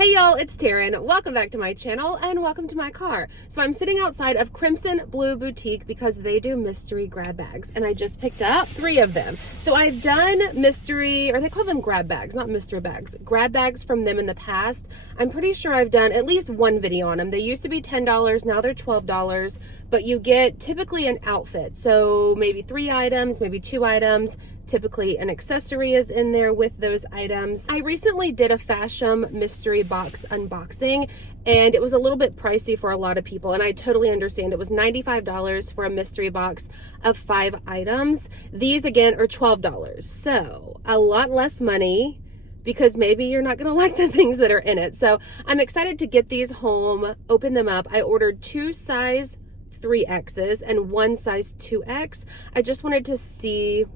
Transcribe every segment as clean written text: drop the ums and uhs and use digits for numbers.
Hey y'all, it's Taryn. Welcome back to my channel and welcome to my car. So I'm sitting outside of Crimson Blue Boutique because they do mystery grab bags and I just picked up 3 of them. So I've done mystery, or they call them grab bags, not mystery bags, grab bags from them in the past. I'm pretty sure I've done at least one video on them. They used to be $10, now they're $12, but you get typically an outfit. So maybe 3 items, maybe 2 items. Typically an accessory is in there with those items. I recently did a Fasham mystery box unboxing and it was a little bit pricey for a lot of people, and I totally understand. It was $95 for a mystery box of 5 items. These again are $12, so a lot less money because maybe you're not gonna like the things that are in it. So I'm excited to get these home, open them up. I ordered 2 size 3Xs and 1 size 2X. I just wanted to see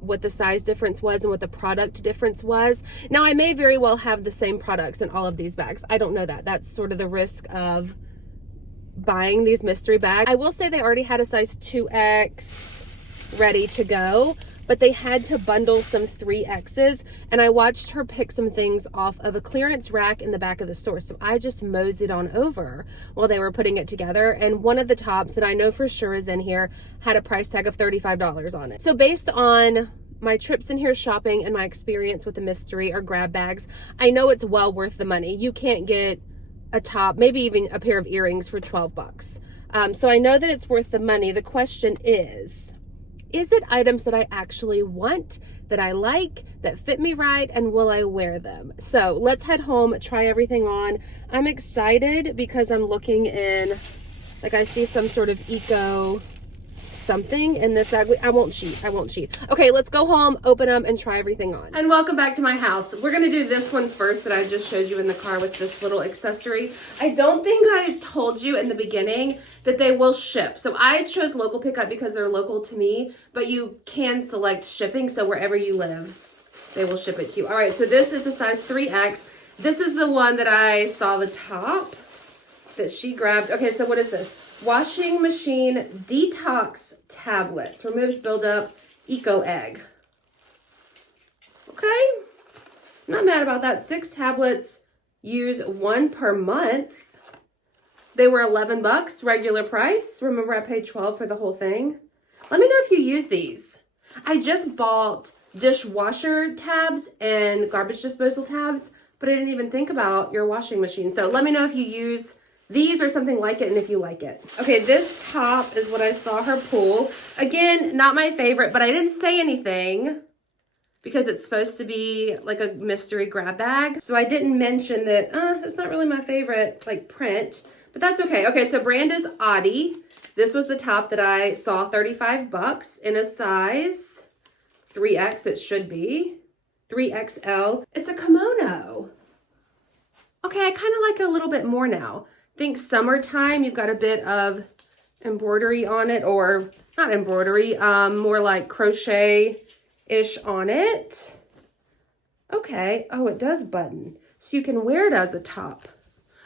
what the size difference was and what the product difference was. Now, I may very well have the same products in all of these bags. I don't know that. That's sort of the risk of buying these mystery bags. I will say they already had a size 2X ready to go, but they had to bundle some 3Xs, and I watched her pick some things off of a clearance rack in the back of the store. So I just moseyed on over while they were putting it together, and one of the tops that I know for sure is in here had a price tag of $35 on it. So based on my trips in here shopping and my experience with the mystery or grab bags, I know it's well worth the money. You can't get a top, maybe even a pair of earrings for 12 bucks. So I know that it's worth the money. The question is it items that I actually want, that I like, that fit me right, and will I wear them? So let's head home, try everything on. I'm excited because I'm looking in, like I see some sort of eco something in this bag. I won't cheat. Okay, let's go home, open them, and try everything on. And welcome back to my house. We're gonna do this one first that I just showed you in the car with this little accessory. I don't think I told you in the beginning that they will ship. So I chose local pickup because they're local to me, but you can select shipping. So wherever you live, they will ship it to you. All right, so this is a size 3X. This is the one that I saw the top that she grabbed. Okay, so what is this? Washing machine detox tablets. Removes buildup, eco egg. Okay, not mad about that. 6 tablets, use 1 per month. They were 11 bucks, regular price. Remember I paid 12 for the whole thing. Let me know if you use these. I just bought dishwasher tabs and garbage disposal tabs, but I didn't even think about your washing machine. So let me know if you use these or something like it and if you like it. Okay, this top is what I saw her pull. Again, not my favorite, but I didn't say anything because it's supposed to be like a mystery grab bag. So I didn't mention that, it's not really my favorite like print, but that's okay. Okay, so brand is Audi. This was the top that I saw, 35 bucks in a size 3X, it should be, 3XL. It's a kimono. Okay, I kind of like it a little bit more now. Think summertime, you've got a bit of embroidery on it, or not embroidery, more like crochet-ish on it. Okay, oh, it does button, so you can wear it as a top.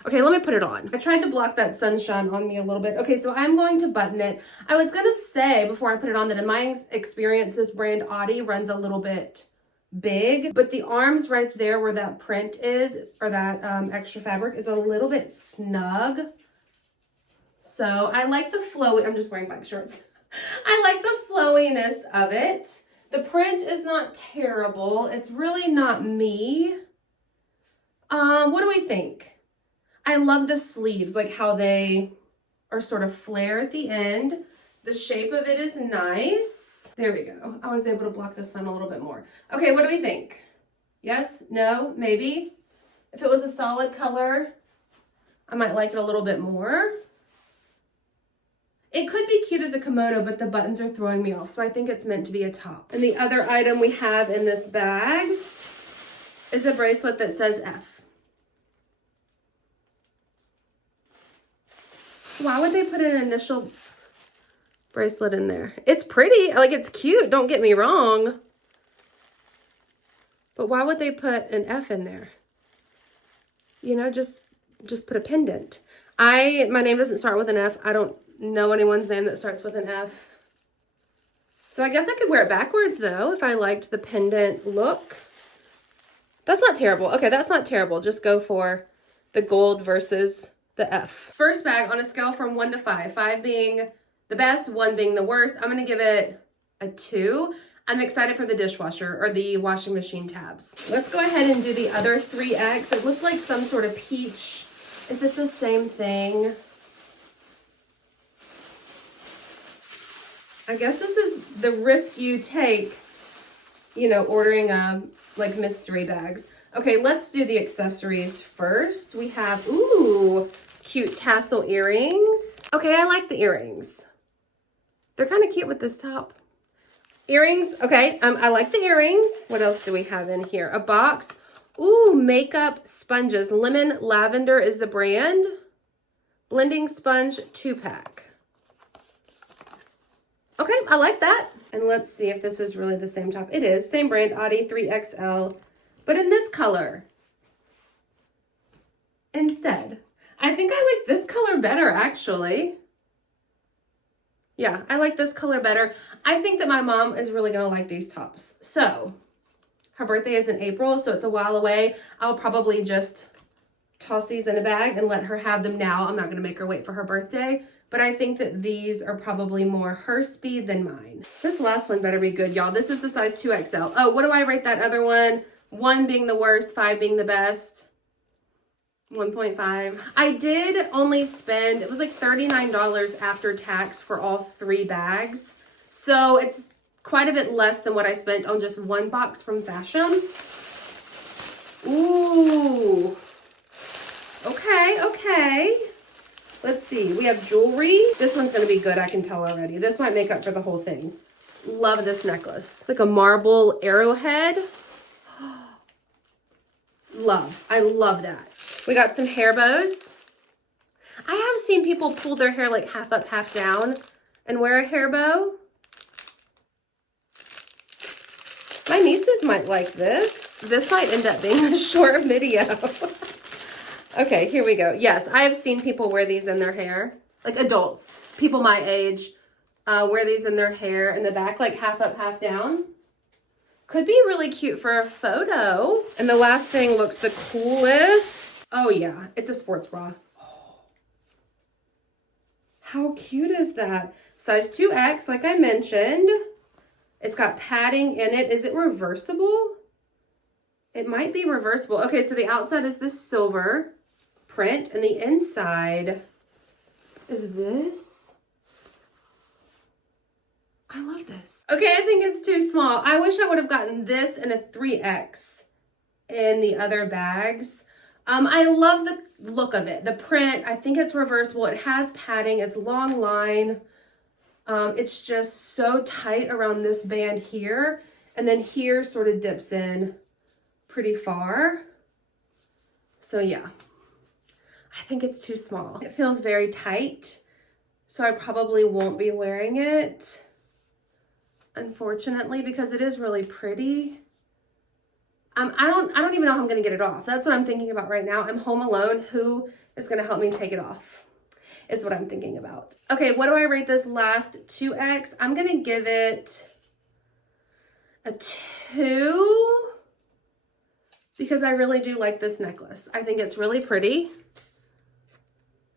Okay, let me put it on. I tried to block that sunshine on me a little bit. Okay, so I'm going to button it. I was gonna say before I put it on that in my experience, this brand Audi runs a little bit big, but the arms right there where that print is, or that extra fabric, is a little bit snug. So I like the flowy, I'm just wearing bike shorts. I like the flowiness of it. The print is not terrible. It's really not me. What do we think? I love the sleeves, like how they are sort of flare at the end. The shape of it is nice. There we go. I was able to block the sun a little bit more. Okay, what do we think? Yes? No? Maybe? If it was a solid color, I might like it a little bit more. It could be cute as a kimono, but the buttons are throwing me off, so I think it's meant to be a top. And the other item we have in this bag is a bracelet that says F. Why would they put an initial bracelet in there? It's pretty, like it's cute, don't get me wrong. But why would they put an F in there? You know, just put a pendant. My name doesn't start with an F. I don't know anyone's name that starts with an F. So I guess I could wear it backwards though if I liked the pendant look. That's not terrible. Okay, that's not terrible. Just go for the gold versus the F. First bag on a scale from 1 to 5. 5 being the best, 1 being the worst. I'm going to give it a 2. I'm excited for the dishwasher or the washing machine tabs. Let's go ahead and do the other 3 eggs. It looked like some sort of peach. Is it the same thing? I guess this is the risk you take, you know, ordering like mystery bags. Okay, let's do the accessories first. We have, ooh, cute tassel earrings. Okay, I like the earrings. They're kind of cute with this top. Earrings, okay, I like the earrings. What else do we have in here? A box. Ooh, makeup sponges. Lemon Lavender is the brand. Blending sponge 2-pack. Okay, I like that. And let's see if this is really the same top. It is, same brand, Audi 3XL, but in this color instead. I think I like this color better, actually. Yeah, I like this color better. I think that my mom is really gonna like these tops. So, her birthday is in April, so it's a while away. I'll probably just toss these in a bag and let her have them now. I'm not gonna make her wait for her birthday, but I think that these are probably more her speed than mine. This last one better be good, y'all. This is the size 2XL. Oh, what do I rate that other one? 1 being the worst, 5 being the best. 1.5. I did only spend, it was like $39 after tax for all 3 bags. So it's quite a bit less than what I spent on just 1 box from Fashion. Ooh. Okay, okay. Let's see. We have jewelry. This one's going to be good. I can tell already. This might make up for the whole thing. Love this necklace. It's like a marble arrowhead. Love. I love that. We got some hair bows. I have seen people pull their hair like half up, half down and wear a hair bow. My nieces might like this. This might end up being a short video. Okay, here we go. Yes, I have seen people wear these in their hair. Like adults, people my age, wear these in their hair in the back, like half up, half down. Could be really cute for a photo. And the last thing looks the coolest. Oh yeah, it's a sports bra. How cute is that? Size 2X, like I mentioned. It's got padding in it. Is it reversible? It might be reversible. Okay, so the outside is this silver print and the inside is this. I love this. Okay, I think it's too small. I wish I would have gotten this in a 3X in the other bags. I love the look of it. The print, I think it's reversible. It has padding. It's long line. It's just so tight around this band here. And then here sort of dips in pretty far. So yeah, I think it's too small. It feels very tight. So I probably won't be wearing it, unfortunately, because it is really pretty. I don't even know how I'm gonna get it off. That's what I'm thinking about right now. I'm home alone. Who is gonna help me take it off? Is what I'm thinking about. Okay, what do I rate this last 2X? I'm gonna give it a 2 because I really do like this necklace. I think it's really pretty.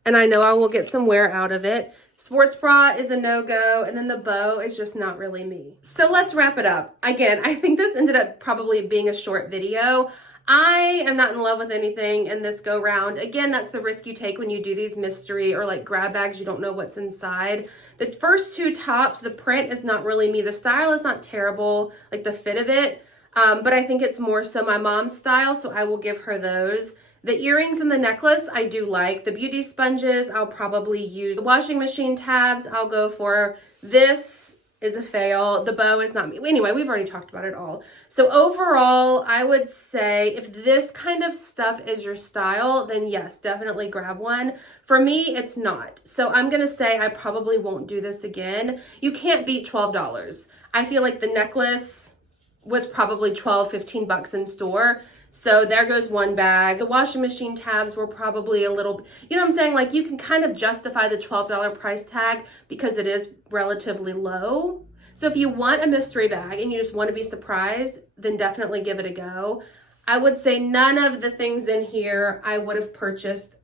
And I know I will get some wear out of it. Sports bra is a no-go, and then the bow is just not really me. So let's wrap it up. Again, I think this ended up probably being a short video. I am not in love with anything in this go round. Again, that's the risk you take when you do these mystery or like grab bags. You don't know what's inside. The first 2 tops, the print is not really me. The style is not terrible, like the fit of it. But I think it's more so my mom's style, so I will give her those. The earrings and the necklace, I do like. The beauty sponges, I'll probably use. The washing machine tabs, I'll go for. This is a fail. The bow is not me. Anyway, we've already talked about it all. So overall, I would say if this kind of stuff is your style, then yes, definitely grab one. For me, it's not. So I'm gonna say I probably won't do this again. You can't beat $12. I feel like the necklace was probably 12, 15 bucks in store. So there goes one bag. The washing machine tabs were probably a little, you know what I'm saying? Like you can kind of justify the $12 price tag because it is relatively low. So if you want a mystery bag and you just want to be surprised, then definitely give it a go. I would say none of the things in here I would have purchased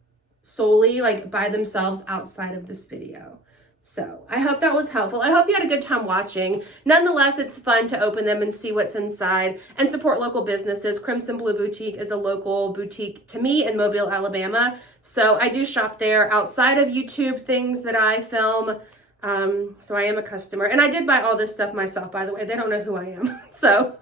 solely like by themselves outside of this video. So I hope that was helpful. I hope you had a good time watching. Nonetheless, it's fun to open them and see what's inside and support local businesses. Crimson Blue Boutique is a local boutique to me in Mobile, Alabama. So I do shop there outside of YouTube things that I film. So I am a customer, and I did buy all this stuff myself, by the way. They don't know who I am. So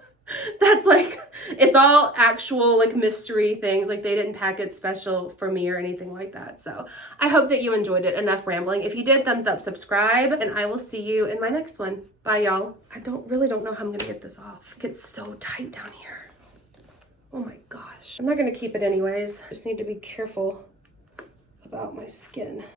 that's like, it's all actual like mystery things. Like they didn't pack it special for me or anything like that. So I hope that you enjoyed it. Enough rambling. If you did, thumbs up, subscribe, and I will see you in my next one. Bye, y'all. I really don't know how I'm gonna get this off. It gets so tight down here. Oh my gosh. I'm not gonna keep it anyways. I just need to be careful about my skin.